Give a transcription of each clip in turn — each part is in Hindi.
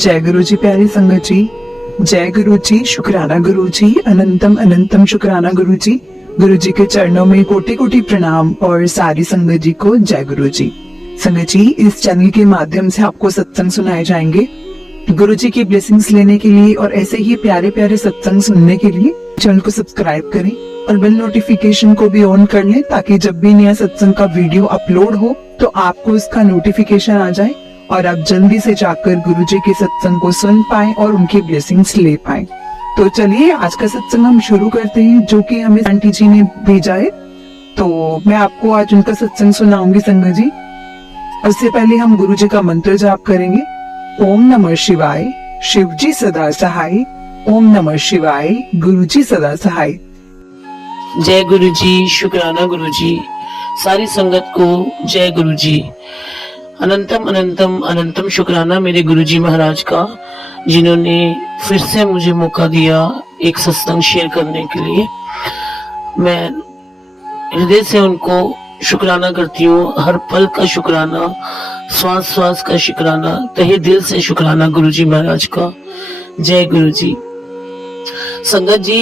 जय गुरु जी प्यारे संगत जी, जय गुरु जी, शुक्राना गुरु जी, अनंतम अनंतम शुक्राना गुरु जी। गुरु जी के चरणों में कोटि कोटि प्रणाम और सारी संगत जी को जय गुरु जी। संगत जी, इस चैनल के माध्यम से आपको सत्संग सुनाए जाएंगे। गुरु जी की ब्लेसिंग्स लेने के लिए और ऐसे ही प्यारे प्यारे सत्संग सुनने के लिए चैनल को सब्सक्राइब करें और बेल नोटिफिकेशन को भी ऑन कर लें, ताकि जब भी नया सत्संग का वीडियो अपलोड हो तो आपको इसका नोटिफिकेशन आ जाए और आप जल्दी से जाकर गुरु जी के सत्संग को सुन पाएं और उनकी ब्लेसिंग्स ले पाएं। तो चलिए आज का सत्संग हम शुरू करते हैं, जो कि हमें आंटी जी ने भेजा है। तो मैं आपको आज उनका सत्संग सुनाऊंगी संगत जी। उससे पहले हम गुरु जी का मंत्र जाप करेंगे। ओम नमः शिवाय, शिव जी सदा सहाय। ओम नमः शिवाय, गुरु जी सदा सहाय। जय गुरु जी, शुक्राना गुरु जी, सारी संगत को जय गुरु जी। अनंतम अनंतम अनंतम शुक्राना मेरे गुरु जी महाराज का, जिन्होंने फिर से मुझे मौका दिया एक सत्संग शेयर करने के लिए। मैं हृदय से उनको शुक्राना करती हूँ, हर पल का शुक्राना, श्वास श्वास का शुक्राना, तहे दिल से शुक्राना गुरु जी महाराज का। जय गुरु जी। संगत जी,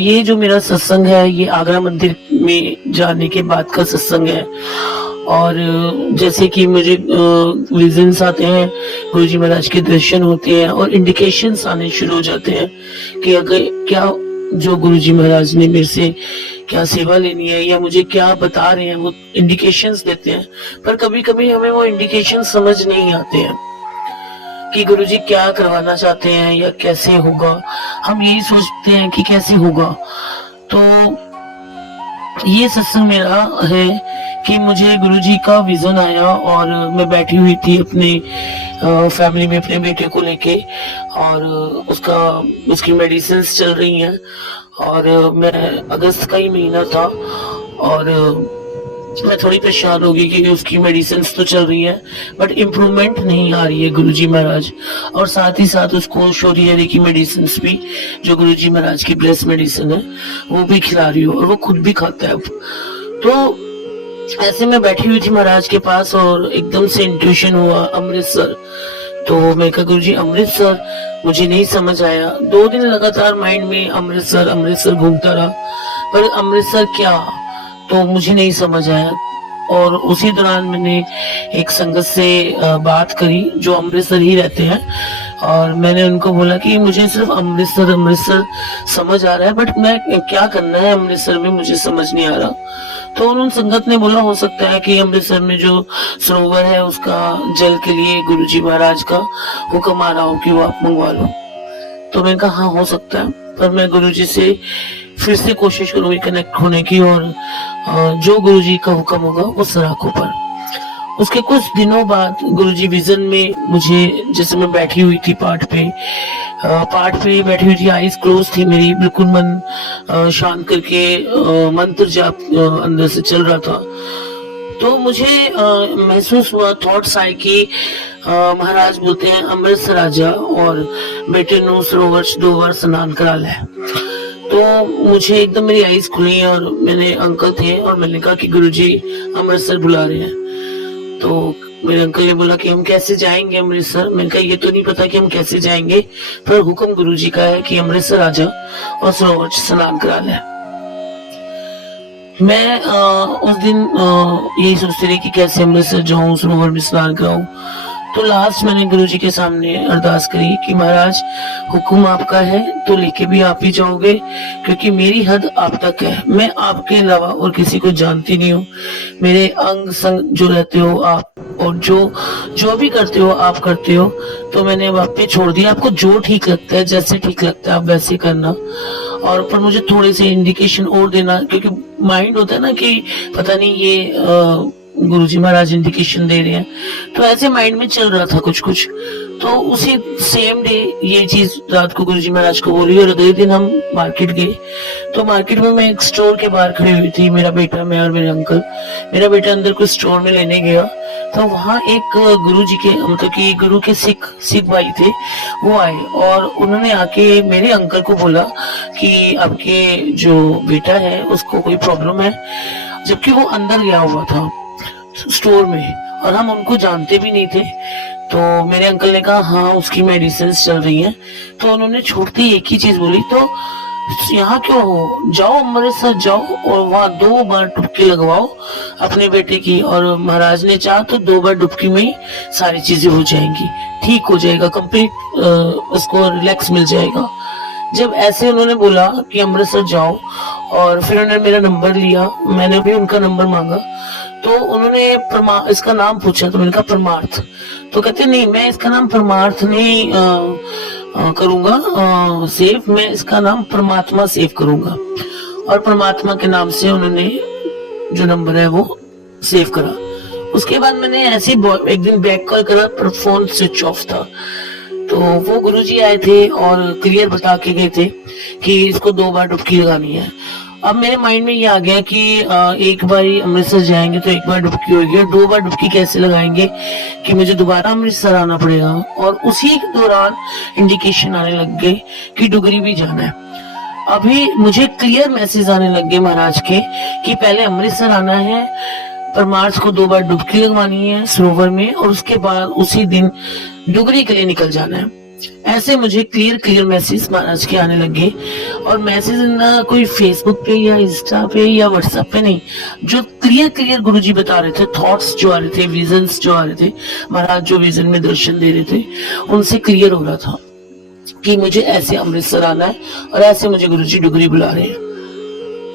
ये जो मेरा सत्संग है ये आगरा मंदिर में जाने के बाद का सत्संग है। और जैसे कि मुझे विजन्स आते हैं, गुरु जी महाराज के दर्शन होते हैं और इंडिकेशंस आने शुरू हो जाते हैं कि अगर क्या जो गुरु जी महाराज ने मेरे से क्या सेवा लेनी है या मुझे क्या बता रहे हैं, वो इंडिकेशंस देते हैं। पर कभी कभी हमें वो इंडिकेशन समझ नहीं आते हैं कि गुरु जी क्या करवाना चाहते हैं या कैसे होगा। हम यही सोचते हैं कि कैसे होगा। तो ये सत्संग मेरा है कि मुझे गुरु जी का विजन आया और मैं बैठी हुई थी अपने फैमिली में अपने बेटे को लेके, और उसकी मेडिसिन चल रही हैं। और मैं अगस्त का ही महीना था और मैं थोड़ी परेशान हो गई क्योंकि उसकी मेडिसिन तो चल रही है बट इम्प्रूवमेंट नहीं आ रही है गुरु जी महाराज। और साथ ही साथ उसको शोरियरी की मेडिसिन भी, जो गुरु जी महाराज की ब्लेस मेडिसिन है, वो भी खिला रही हो और वो खुद भी खाता है। तो ऐसे मैं बैठी हुई थी महाराज के पास और एकदम से इंट्यूशन हुआ अमृतसर। तो मैं कहा गुरु जी अमृतसर, मुझे नहीं समझ आया। 2 दिन लगातार माइंड में अमृतसर अमृतसर घूमता रहा, पर अमृतसर क्या, तो मुझे नहीं समझ आया। और उसी दौरान मैंने एक संगत से बात करी जो अमृतसर ही रहते हैं, और मैंने उनको बोला कि मुझे सिर्फ अमृतसर अमृतसर समझ आ रहा है, बट मैं क्या करना है अमृतसर में मुझे समझ नहीं आ रहा। तो उन संगत ने बोला हो सकता है कि अमृतसर में जो सरोवर है उसका जल के लिए गुरु जी महाराज का हुक्म आ रहा हो कि वो आप मंगवा लो। तो मैंने कहा हाँ हो सकता है, पर मैं गुरु जी से फिर से कोशिश करूंगी कनेक्ट होने की, और जो गुरु जी का हुक्म होगा वो सराखों पर। उसके कुछ दिनों बाद गुरु जी विजन में मुझे, जैसे मैं बैठी हुई थी पाठ पे बैठी हुई थी, आईज क्लोज थी मेरी, बिल्कुल मन शांत करके मंत्र जाप अंदर से चल रहा था। तो मुझे महसूस हुआ, थॉट्स आए कि महाराज बोलते हैं अमृतसर आजा और बेटे नो सरोवर 2 बार स्नान करा ले। तो मुझे एकदम मेरी आईज खुली और मैंने, अंकल थे और मैंने कहा कि गुरुजी अमृतसर बुला रहे हैं। तो मेरे अंकल ने बोला कि हम कैसे जाएंगे अमृतसर। मैंने कहा ये तो नहीं पता कि हम कैसे जाएंगे, पर हुक्म गुरुजी का है कि अमृतसर आजा और सरोवर स्नान करा ले। मैं उस दिन यही सोचती रही कि कैसे अमृतसर जाऊं, सरोवर में स्नान कराऊं। तो लास्ट मैंने गुरु जी के सामने अरदास करी कि महाराज हुक्म आपका है तो लेके भी आप ही जाओगे, क्योंकि मेरी हद आप तक है, मैं आपके अलावा और किसी को जानती नहीं हूँ। मेरे अंग संग जो रहते हो आप, और जो भी करते हो आप करते हो, तो मैंने आप पे छोड़ दिया। आपको जो ठीक लगता है, जैसे ठीक लगता है आप वैसे करना। और पर मुझे थोड़े से इंडिकेशन और देना, क्योंकि माइंड होता है ना कि पता नहीं ये गुरुजी महाराज इंडिकेशन दे रहे हैं, तो ऐसे माइंड में चल रहा था कुछ। तो उसी सेम डे ये चीज रात को गुरुजी महाराज को बोली, और अगले दिन हम मार्केट गए। तो मार्केट में मैं एक स्टोर के बाहर खड़ी हुई थी, मेरा बेटा, मैं और मेरे अंकल। मेरा बेटा अंदर कोई स्टोर में लेने गया, तो वहाँ एक गुरु जी के, मतलब कि गुरु के सिख भाई थे, वो आए और उन्होंने आके मेरे अंकल को बोला कि आपके जो बेटा है उसको कोई प्रॉब्लम है, जबकि वो अंदर गया हुआ था स्टोर में और हम उनको जानते भी नहीं थे। तो मेरे अंकल ने कहा हाँ उसकी मेडिसिन चल रही हैं। तो उन्होंने छूटते ही एक ही चीज बोली, तो यहाँ क्यों हो, जाओ अमृतसर जाओ और वहां 2 बार डुबकी लगवाओ अपने बेटे की। और महाराज ने चाहा तो 2 बार डुबकी में ही सारी चीजें हो जाएंगी, ठीक हो जाएगा, कंप्लीट उसको रिलैक्स मिल जाएगा। जब ऐसे उन्होंने बोला कि अमृतसर जाओ, और फिर उन्होंने मेरा नंबर लिया, मैंने भी उनका नंबर मांगा, तो उन्होंने इसका नाम पूछा, तो मैंने कहा परमार्थ। तो कहते नहीं, मैं इसका नाम परमार्थ नहीं करूंगा सेव, मैं इसका नाम परमात्मा सेव करूंगा। और परमात्मा के नाम से उन्होंने जो नंबर है वो सेव करा। उसके बाद मैंने ऐसे एक दिन बैक कॉल करा पर फोन स्विच ऑफ था। तो वो गुरुजी आए थे और क्लियर बता के गए थे कि इसको 2 बार डुबकी लगानी है। अब मेरे माइंड में ये आ गया कि एक बार अमृतसर जाएंगे तो 1 बार डुबकी होगी, और 2 बार डुबकी कैसे लगाएंगे कि मुझे दोबारा अमृतसर आना पड़ेगा। और उसी दौरान इंडिकेशन आने लग गए कि डुगरी भी जाना है। अभी मुझे क्लियर मैसेज आने लग गए महाराज के कि पहले अमृतसर आना है, परमार्थ को 2 बार डुबकी लगवानी है सरोवर में, और उसके बाद उसी दिन डुगरी के लिए निकल जाना है। ऐसे मुझे क्लियर मैसेज महाराज के आने लगे। और मैसेज ना कोई फेसबुक पे या इंस्टा पे या व्हाट्सएप पे नहीं, जो क्लियर गुरुजी बता रहे थे, थॉट्स जो आ रहे थे, विजन्स जो आ रहे थे, महाराज जो विजन में दर्शन दे रहे थे, उनसे क्लियर हो रहा था कि मुझे ऐसे अमृतसर आना है और ऐसे मुझे गुरुजी डुगरी बुला रहे हैं।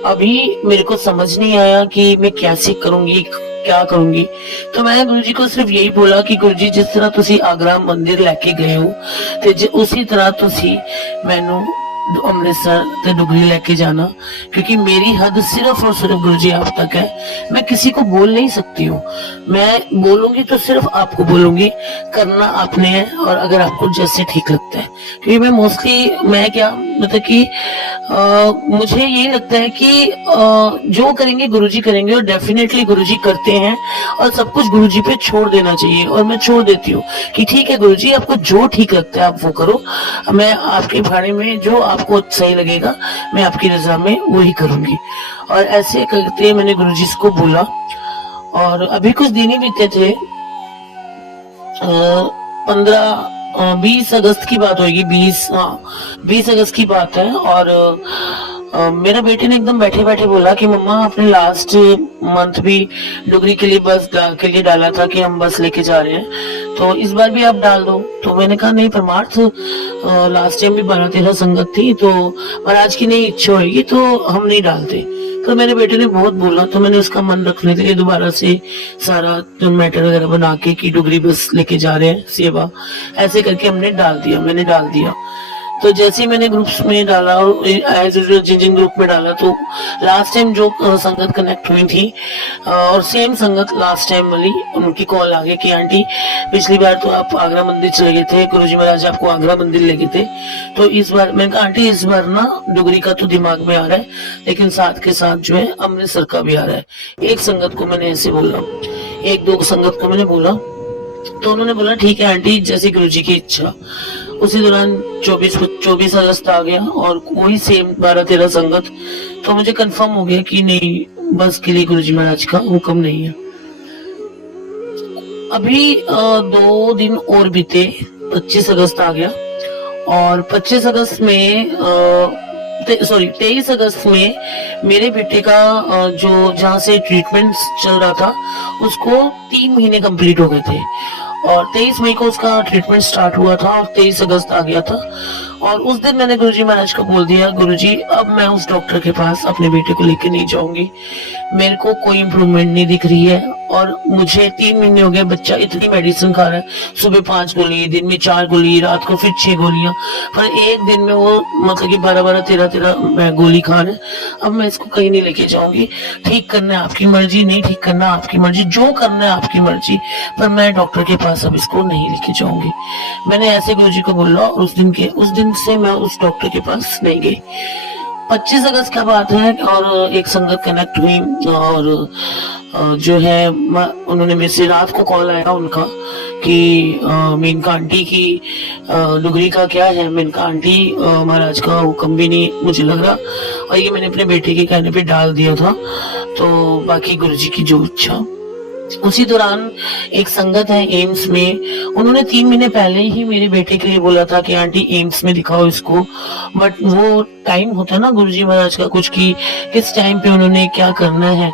अभी मेरे को समझ नहीं आया कि मैं कैसे करूंगी, क्या करूंगी। तो मैं गुरुजी को सिर्फ यही बोला कि गुरुजी जिस तरह तुसी आगरा मंदिर लेके गए हो ते उसी तरह तुसी मैनू अमृतसर ते डुगरी लेके जाना, क्योंकि मेरी हद सिर्फ और सिर्फ गुरुजी आप तक है। मैं किसी को बोल नहीं सकती हूँ, मैं बोलूंगी तो सिर्फ आपको बोलूंगी, करना आपने है, और अगर आपको जैसे ठीक लगता है। क्योंकि मैं मोस्टली मैं क्या मतलब कि मुझे यही लगता है कि जो करेंगे गुरुजी करेंगे, और डेफिनेटली गुरुजी करते हैं, और सब कुछ गुरुजी पे छोड़ देना चाहिए। और मैं छोड़ देती हूँ कि ठीक है गुरुजी, आपको जो ठीक लगता है आप वो करो, मैं आपके भाड़े में जो आपको सही लगेगा मैं आपकी रजा में वही करूंगी। और ऐसे करते मैंने गुरुजी को बोला। और अभी कुछ दिन ही बीते थे, 20 अगस्त की बात होगी, 20 अगस्त की बात है। और मेरा बेटे ने एकदम बैठे बैठे बोला कि मम्मा आपने लास्ट मंथ भी डुगरी के लिए बस के लिए डाला था कि हम बस लेके जा रहे हैं, तो इस बार भी आप डाल दो। तो मैंने कहा नहीं परमार्थ, लास्ट टाइम भी 12-13 संगत थी, तो महाराज की नहीं इच्छा होगी तो हम नहीं डालते। तो मेरे बेटे ने बहुत बोला, तो मैंने उसका मन रखने के लिए दोबारा से सारा मैटर वगैरह बना के कि डुगरी बस लेके जा रहे हैं सेवा, ऐसे करके हमने डाल दिया, मैंने डाल दिया। तो जैसे ही मैंने ग्रुप्स में डाला और एज यूजुअल जिन ग्रुप में डाला, तो लास्ट टाइम जो संगत कनेक्ट हुई थी और सेम संगत लास्ट टाइम वाली, उनकी कॉल आ गई कि आंटी पिछली बार तो आप आगरा मंदिर चले गए थे, गुरुजी महाराज आपको आगरा मंदिर ले गए थे, तो इस बार मैंने कहा आंटी इस बार ना डुगरी का तो दिमाग में आ रहा है, लेकिन साथ के साथ जो है अमृतसर का भी आ रहा है। एक संगत को मैंने ऐसे बोला, 1-2 संगत को मैंने बोला, तो उन्होंने बोला ठीक है आंटी जैसी गुरुजी की इच्छा। उसी दौरान 24 अगस्त आ गया और वही सेम 12-13 संगत। तो मुझे कंफर्म हो गया कि नहीं, बस के लिए गुरुजी महाराज का हुक्म नहीं है। अभी 2 दिन और बीते, 25 अगस्त आ गया, और 25 अगस्त में 23 अगस्त में मेरे बेटे का जो जहाँ से ट्रीटमेंट चल रहा था उसको 3 महीने कंप्लीट हो गए थे, और 23 मई को उसका ट्रीटमेंट स्टार्ट हुआ था और 23 अगस्त आ गया था। और उस दिन मैंने गुरुजी महाराज को बोल दिया, गुरुजी अब मैं उस डॉक्टर के पास अपने बेटे को लेके नहीं जाऊंगी, मेरे को कोई इम्प्रूवमेंट नहीं दिख रही है, और मुझे 3 महीने हो गए, बच्चा इतनी मेडिसिन खा रहा है, सुबह 5 गोली, दिन में 4 गोली, रात को फिर 6 गोलियां, पर एक दिन में वो मतलब कि 12-12, 13-13 गोली खा रहे। अब मैं इसको कहीं नहीं लेके जाऊंगी, ठीक करना है आपकी मर्जी, नहीं ठीक करना आपकी मर्जी, जो करना है आपकी मर्जी, पर मैं डॉक्टर के पास अब इसको नहीं लेके जाऊंगी। मैंने ऐसे गुरुजी को बोला, और उस दिन से मैं उस डॉक्टर के पास नहीं गई। 25 अगस्त का बात है, और एक संगत कनेक्ट हुई, और जो है उन्होंने मेरे से रात को कॉल आया उनका कि मेनका आंटी की डुगरी का क्या है। मेनका आंटी महाराज का हुक्म भी नहीं मुझे लग रहा, और ये मैंने अपने बेटे के कहने पे डाल दिया था, तो बाकी गुरुजी की जो इच्छा। उसी दौरान एक संगत है एम्स में, उन्होंने 3 महीने पहले ही मेरे बेटे के लिए बोला था कि आंटी एम्स में दिखाओ इसको, बट वो टाइम होता है ना गुरुजी महाराज का कुछ कि किस टाइम पे उन्होंने क्या करना है।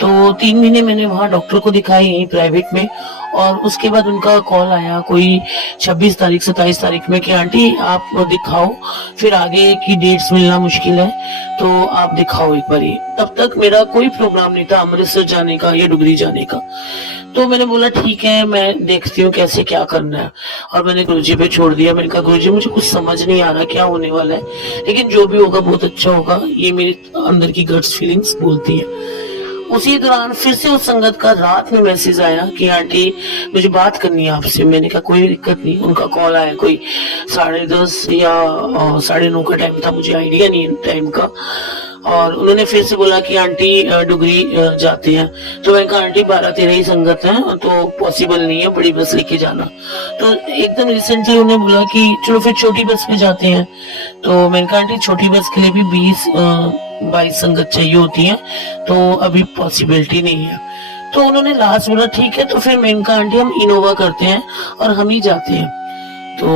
तो 3 महीने मैंने वहाँ डॉक्टर को दिखाई यहीं प्राइवेट में, और उसके बाद उनका कॉल आया कोई 26 तारीख 27 तारीख में कि आंटी आप दिखाओ, फिर आगे की डेट्स मिलना मुश्किल है तो आप दिखाओ एक बारी। तब तक मेरा कोई प्रोग्राम नहीं था अमृतसर जाने का या डुगरी जाने का, तो मैंने बोला ठीक है मैं देखती हूँ कैसे क्या करना है, और मैंने गुरुजी पे छोड़ दिया। मैंने कहा गुरुजी मुझे कुछ समझ नहीं आ रहा क्या होने वाला है, लेकिन जो भी होगा बहुत अच्छा होगा, ये मेरी अंदर की गट्स फीलिंग्स बोलती है। उसी दौरान फिर से उस संगत का रात में मैसेज आया कि आंटी मुझे बात करनी है आपसे। मैंने कहा कोई दिक्कत नहीं। उनका कॉल आया कोई 10:30 या 9:30 का टाइम था, मुझे आइडिया नहीं है टाइम का, और उन्होंने फिर से बोला कि आंटी डुगरी जाते हैं। तो मैंने कहा आंटी 12-13 ही संगत हैं तो पॉसिबल नहीं है, बड़ी बस लेके जाना। तो एकदम रिसेंटली उन्होंने बोला कि चलो फिर छोटी बस में जाते हैं। तो मैंने कहा आंटी छोटी बस के लिए भी 20-22 संगत चाहिए होती है, तो अभी पॉसिबिलिटी नहीं है। तो उन्होंने लास्ट बोला ठीक है, तो फिर मैंने कहा आंटी हम इनोवा करते हैं और हम ही जाते हैं। तो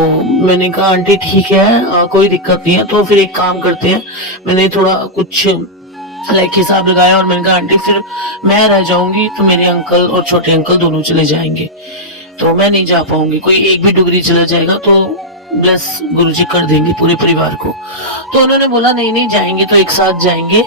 मैंने कहा आंटी ठीक है कोई दिक्कत नहीं है, तो फिर एक काम करते हैं। मैंने थोड़ा कुछ लाइक हिसाब लगाया और मैंने कहा आंटी फिर मैं रह जाऊंगी तो मेरे अंकल और छोटे अंकल दोनों चले जाएंगे, तो मैं नहीं जा पाऊंगी। कोई एक भी डुगरी चला जाएगा तो ब्लेस गुरुजी कर देंगे पूरे परिवार को। तो उन्होंने बोला नहीं नहीं जाएंगे तो एक साथ जाएंगे,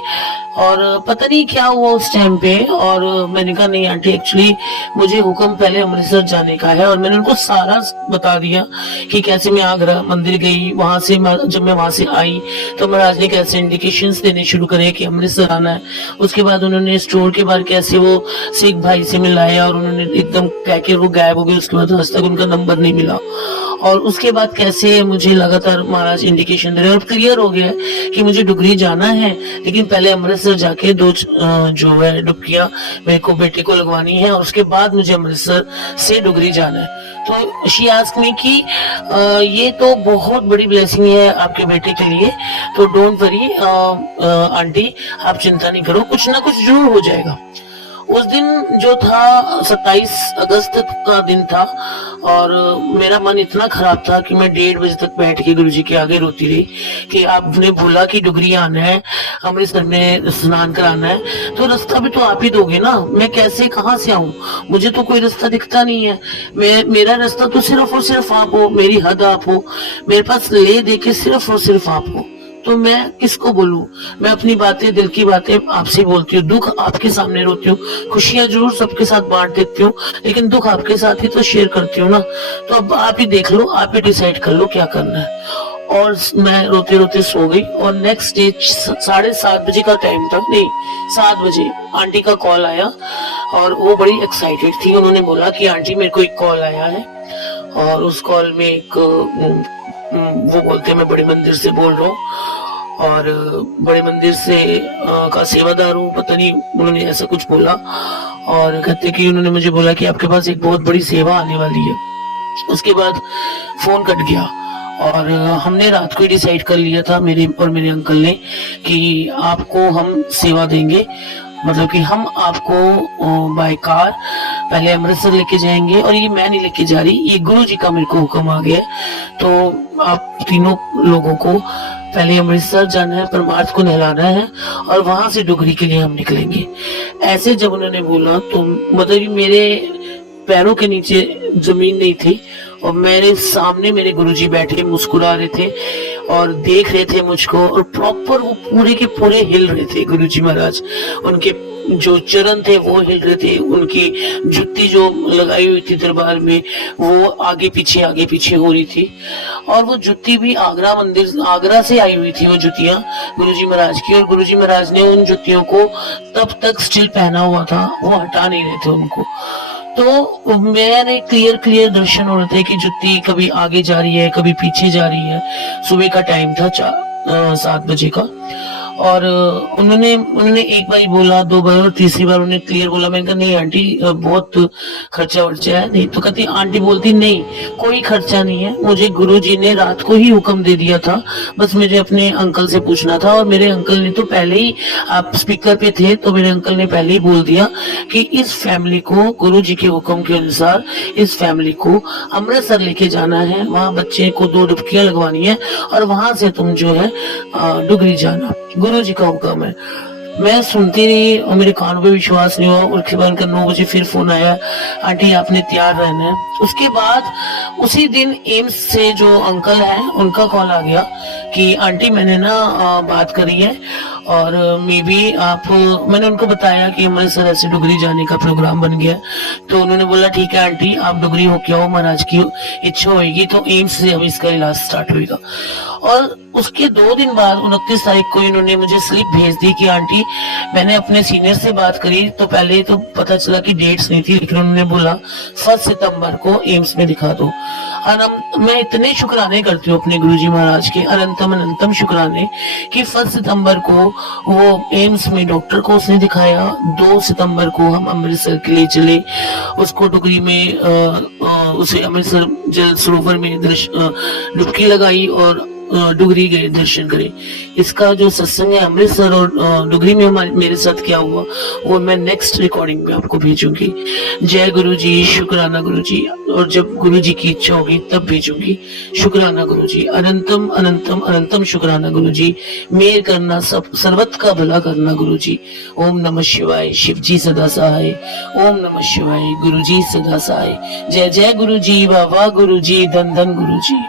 और पता नहीं क्या हुआ उस टाइम पे। और मैंने कहा नहीं आंटी एक्चुअली मुझे हुक्म पहले अमृतसर जाने का है, और मैंने उनको सारा बता दिया कि कैसे मैं आगरा मंदिर गई, वहां से जब मैं वहां से आई तो महाराज ने कैसे इंडिकेशंस देने शुरू करे कि अमृतसर आना है। उसके बाद उन्होंने स्टोर के बाहर कैसे वो सिख भाई से मिलाया और उन्होंने एकदम कह के वो गायब हो गए, उसके बाद आज तक उनका नंबर नहीं मिला। और उसके बाद कैसे मुझे लगातार महाराज इंडिकेशन दे रहे, और क्लियर हो गया कि मुझे डुगरी जाना है, लेकिन पहले अमृतसर जाके 2 जो है डुबकियां मेरे को बेटे को लगवानी है, और उसके बाद मुझे अमृतसर से डुगरी जाना है। तो शी आस्क्ड मी कि ये तो बहुत बड़ी ब्लेसिंग है आपके बेटे के लिए, तो डोंट वरी आंटी आप चिंता नहीं करो, कुछ ना कुछ जरूर हो जाएगा। उस दिन जो था 27 अगस्त का दिन था, और मेरा मन इतना खराब था कि मैं 1:30 बजे तक बैठ के गुरुजी के आगे रोती रही कि आपने बोला कि डुगरी आना है, अमृतसर में स्नान कराना है, तो रास्ता भी तो आप ही दोगे ना, मैं कैसे कहाँ से आऊं, मुझे तो कोई रास्ता दिखता नहीं है। मेरा रास्ता तो सिर्फ और सिर्फ आप हो, मेरी हद आप हो, मेरे पास ले दे के सिर्फ और सिर्फ आप हो, तो मैं किसको बोलूं। मैं अपनी बातें दिल की बातें आपसे बोलती हूँ, दुख आपके सामने रोती हूँ, खुशियां जरूर सबके साथ बांट देती हूँ, लेकिन दुख आपके साथ ही तो शेयर करती हूँ ना। तो अब आप ही देख लो, आप ही डिसाइड कर लो क्या करना है। और मैं रोते रोते सो गई, और नेक्स्ट डे 7:30 बजे का टाइम था, नहीं 7 बजे आंटी का कॉल आया, और वो बड़ी एक्साइटेड थी। उन्होंने बोला कि आंटी मेरे को एक कॉल आया है, और उस कॉल में एक वो बोलते हैं मैं बड़े मंदिर से बोल रहा हूँ, और बड़े मंदिर से का सेवादार हूँ, पता नहीं उन्होंने ऐसा कुछ बोला, और कहते कि उन्होंने मुझे बोला कि आपके पास एक बहुत बड़ी सेवा आने वाली है। उसके बाद फोन कट गया, और हमने रात को ही डिसाइड कर लिया था मेरे और मेरे अंकल ने कि आपको हम सेवा देंगे, मतलब कि हम आपको बाय कार पहले अमृतसर लेके जाएंगे, और ये मैं नहीं लेके जा रही, ये गुरु जी का मेरे को हुक्म आ गया, तो आप तीनों लोगों को पहले अमृतसर जाना है, परमार्थ को नहलाना है, और वहां से डुगरी के लिए हम निकलेंगे। ऐसे जब उन्होंने बोला तो मतलब मेरे पैरों के नीचे जमीन नहीं थी, और मेरे सामने मेरे गुरुजी बैठे मुस्कुरा रहे थे और देख रहे थे मुझको, और प्रॉपर वो पूरे के पूरे हिल रहे थे गुरुजी महाराज। उनके जो चरण थे वो हिल रहे थे, उनकी जुत्ती जो लगाई हुई थी दरबार में वो आगे पीछे हो रही थी, और वो जुत्ती भी आगरा से आई हुई थी वो जुतियां गुरुजी महाराज की, और गुरुजी महाराज ने उन जुतियों को तब तक स्टिल पहना हुआ था, वो हटा नहीं रहे थे उनको। तो मैंने क्लियर दर्शन हो रहे थे कि जुत्ती कभी आगे जा रही है कभी पीछे जा रही है। सुबह का टाइम था 7 बजे का, और उन्होंने एक बार बोला, दो बार और तीसरी बार उन्होंने क्लियर बोला। मैंने कहा नहीं आंटी बहुत खर्चा वर्चा है। नहीं तो कहती, आंटी बोलती नहीं कोई खर्चा नहीं है, मुझे गुरुजी ने रात को ही हुक्म दे दिया था, बस मुझे अपने अंकल से पूछना था। और मेरे अंकल ने तो पहले ही, आप स्पीकर पे थे तो मेरे अंकल ने पहले ही बोल दिया कि इस फैमिली को गुरुजी के हुक्म के अनुसार इस फैमिली को अमृतसर लेके जाना है, वहां बच्चे को 2 डुबकियां लगवानी है और वहां से तुम जो है डुगरी जाना, गुरुजी का हुक्म है। मैं सुनती रही और मेरे कानों पे विश्वास नहीं हुआ। उसके बाद 9 बजे फिर फोन आया, आंटी आपने तैयार रहना है। उसके बाद उसी दिन एम्स से जो अंकल हैं उनका कॉल आ गया कि आंटी मैंने ना बात करी है और मे बी आप, मैंने उनको बताया कि अमृतसर ऐसे डुगरी जाने का प्रोग्राम बन गया। तो उन्होंने बोला ठीक है आंटी आप डुगरी होके आओ, महाराज की इच्छा होगी तो एम्स से अब इसका इलाज स्टार्ट होगा। और उसके 2 दिन बाद 29 तारीख को इन्होंने मुझे स्लिप भेज दी कि आंटी मैंने अपने सीनियर से बात करी, तो पहले तो पता चला कि डेट्स नहीं थी, लेकिन उन्होंने बोला 1 सितंबर को एम्स में दिखा दो। और मैं इतने शुक्राने करती हूँ अपने गुरुजी महाराज के, अनंतम अनंतम शुक्राने कि 1 सितंबर को वो एम्स में डॉक्टर को उसने दिखाया। 2 सितंबर को हम अमृतसर के लिए चले, उसको डुगरी में उसे अमृतसर जल सरोवर में डुबकी लगाई और डुगरी गए दर्शन करे। इसका जो सत्संग है अमृतसर और डुगरी में मेरे साथ क्या हुआ वो मैं नेक्स्ट रिकॉर्डिंग में आपको भेजूंगी। जय गुरु जी, शुक्राना गुरु जी, और जब गुरु जी की इच्छा होगी तब भेजूंगी। शुक्राना गुरु जी, अनंतम अनंतम अनंतम शुक्राना गुरु जी, मेहर करना, सब सर्वत का भला करना गुरु जी। ओम नमः शिवाय, शिव जी सदा सहाय। ओम नमः शिवाय, गुरु जी सदा सहाय। जय जय गुरु जी, वाह वाह गुरु जी, धन धन गुरु जी।